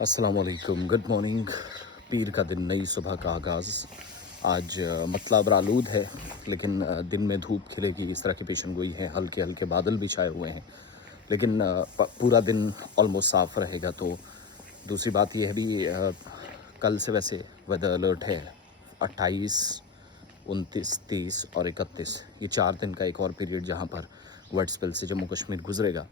अस्सलाम वालेकुम, good morning. पीर का दिन, नई सुबह का आगाज़। आज मतलब आलूद है, लेकिन दिन में धूप खिलेगी इस तरह की पेशन गोई है। हल्के हल्के बादल भी छाए हुए हैं, लेकिन पूरा दिन ऑलमोस्ट साफ़ रहेगा। तो दूसरी बात यह है भी, कल से वैसे वेदर अलर्ट है 28, 29, 30 और 31। ये 4 दिन का एक और पीरियड जहाँ पर वेट स्पेल से जम्मू कश्मीर गुजरेगा।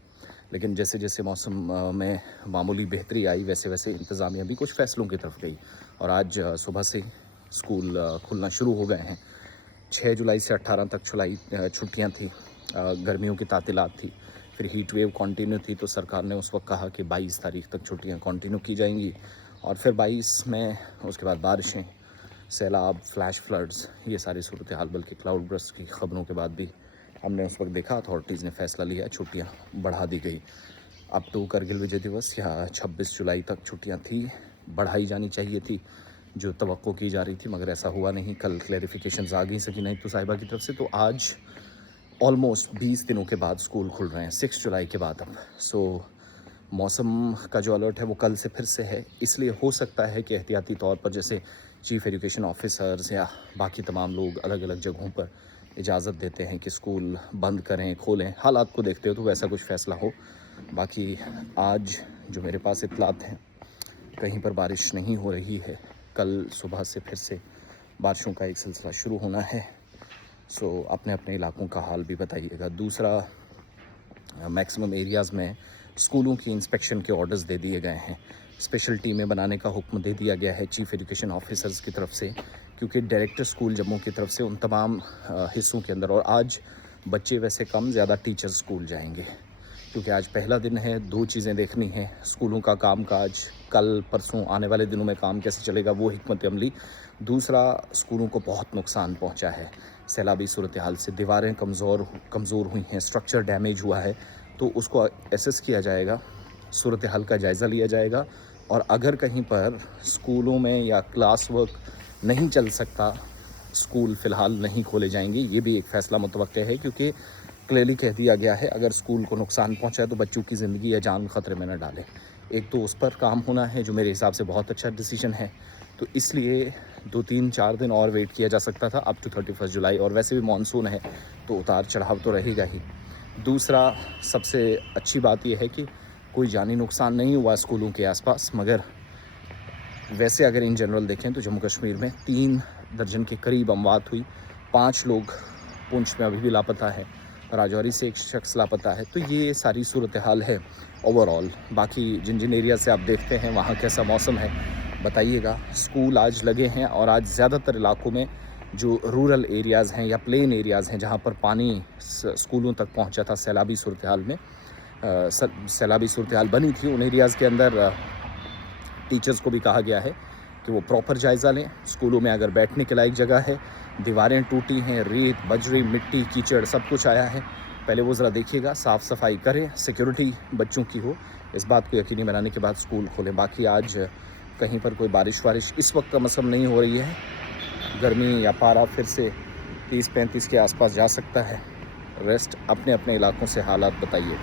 लेकिन जैसे जैसे मौसम में मामूली बेहतरी आई, वैसे वैसे इंतज़ामिया भी कुछ फ़ैसलों की तरफ गई। और आज सुबह से स्कूल खुलना शुरू हो गए हैं। 6 जुलाई से 18 तक छुट्टियां थी। गर्मियों की तातीलात थी, फिर हीट वेव कंटिन्यू थी, तो सरकार ने उस वक्त कहा कि 22 तारीख तक छुट्टियां कंटिन्यू की जाएंगी। और फिर 22 में उसके बाद बारिशें, सैलाब, फ्लैश फ्लड्स, ये सारी सूरत हाल, बल्कि क्लाउड बर्स्ट की ख़बरों के बाद भी हमने उस वक्त देखा अथॉरिटीज़ ने फ़ैसला लिया, छुट्टियां बढ़ा दी गई। अब तो करगिल विजय दिवस या 26 जुलाई तक छुट्टियां थी, बढ़ाई जानी चाहिए थी जो तवक्को की जा रही थी, मगर ऐसा हुआ नहीं। कल क्लैरिफिकेशंस आ गई सकीना तो साहिबा की तरफ से। तो आज ऑलमोस्ट 20 दिनों के बाद स्कूल खुल रहे हैं, 6 जुलाई के बाद अब। सो मौसम का जो अलर्ट है वो कल से फिर से है, इसलिए हो सकता है कि एहतियाती तौर पर जैसे चीफ़ एजुकेशन ऑफिसर्स या बाकी तमाम लोग अलग अलग जगहों पर इजाज़त देते हैं कि स्कूल बंद करें, खोलें, हालात को देखते हो तो वैसा कुछ फ़ैसला हो। बाकी आज जो मेरे पास इत्तलात हैं, कहीं पर बारिश नहीं हो रही है। कल सुबह से फिर से बारिशों का एक सिलसिला शुरू होना है। सो अपने अपने इलाकों का हाल भी बताइएगा। दूसरा, मैक्सिमम एरियाज़ में स्कूलों की इंस्पेक्शन के ऑर्डर्स दे दिए गए हैं। स्पेशल टीमें बनाने का हुक्म दे दिया गया है चीफ़ एजुकेशन ऑफिसर्स की तरफ से, क्योंकि डायरेक्टर स्कूल जम्मू की तरफ से उन तमाम हिस्सों के अंदर, और आज बच्चे वैसे कम, ज़्यादा टीचर्स स्कूल जाएंगे, क्योंकि आज पहला दिन है। 2 चीज़ें देखनी है, स्कूलों का काम काज, कल परसों आने वाले दिनों में काम कैसे चलेगा वो हिकमत अमली। दूसरा, स्कूलों को बहुत नुकसान पहुंचा है सैलाबी सूरत हाल से। दीवारें कमज़ोर हुई हैं, स्ट्रक्चर डैमेज हुआ है, तो उसको एसेस किया जाएगा, सूरत हाल का जायज़ा लिया जाएगा। और अगर कहीं पर स्कूलों में या क्लास वर्क नहीं चल सकता, स्कूल फ़िलहाल नहीं खोले जाएंगे। ये भी एक फ़ैसला मुतवक्के है, क्योंकि क्लियरली कह दिया गया है अगर स्कूल को नुकसान पहुंचा है तो बच्चों की ज़िंदगी या जान ख़तरे में न डालें। एक तो उस पर काम होना है, जो मेरे हिसाब से बहुत अच्छा डिसीजन है। तो इसलिए 2-3-4 दिन और वेट किया जा सकता था, अप टू 31 जुलाई। और वैसे भी मानसून है तो उतार चढ़ाव तो रहेगा ही। दूसरा, सबसे अच्छी बात यह है कि कोई जानी नुकसान नहीं हुआ स्कूलों के आसपास। मगर वैसे अगर इन जनरल देखें तो जम्मू कश्मीर में 3 दर्जन के करीब अमवात हुई। 5 लोग पुंछ में अभी भी लापता है, राजौरी से एक शख्स लापता है। तो ये सारी सूरत हाल है ओवरऑल। बाकी जिन जिन एरिया से आप देखते हैं वहाँ कैसा मौसम है बताइएगा। स्कूल आज लगे हैं, और आज ज़्यादातर इलाकों में जो रूरल एरियाज़ हैं या प्लेन एरियाज़ हैं, जहाँ पर पानी स्कूलों तक पहुँचा था सैलाबी सूरत हाल में, सैलाबी सूरत हाल बनी थी, उन एरियाज़ के अंदर टीचर्स को भी कहा गया है कि वो प्रॉपर जायज़ा लें। स्कूलों में अगर बैठने के लायक जगह है, दीवारें टूटी हैं, रेत, बजरी, मिट्टी, कीचड़ सब कुछ आया है, पहले वो ज़रा देखिएगा, साफ़ सफाई करें, सिक्योरिटी बच्चों की हो, इस बात को यकीनी बनाने के बाद स्कूल खोलें। बाकी आज कहीं पर कोई बारिश इस वक्त का मौसम नहीं हो रही है। गर्मी या पारा फिर से 30-35 के आसपास जा सकता है। रेस्ट अपने अपने इलाकों से हालात बताइए।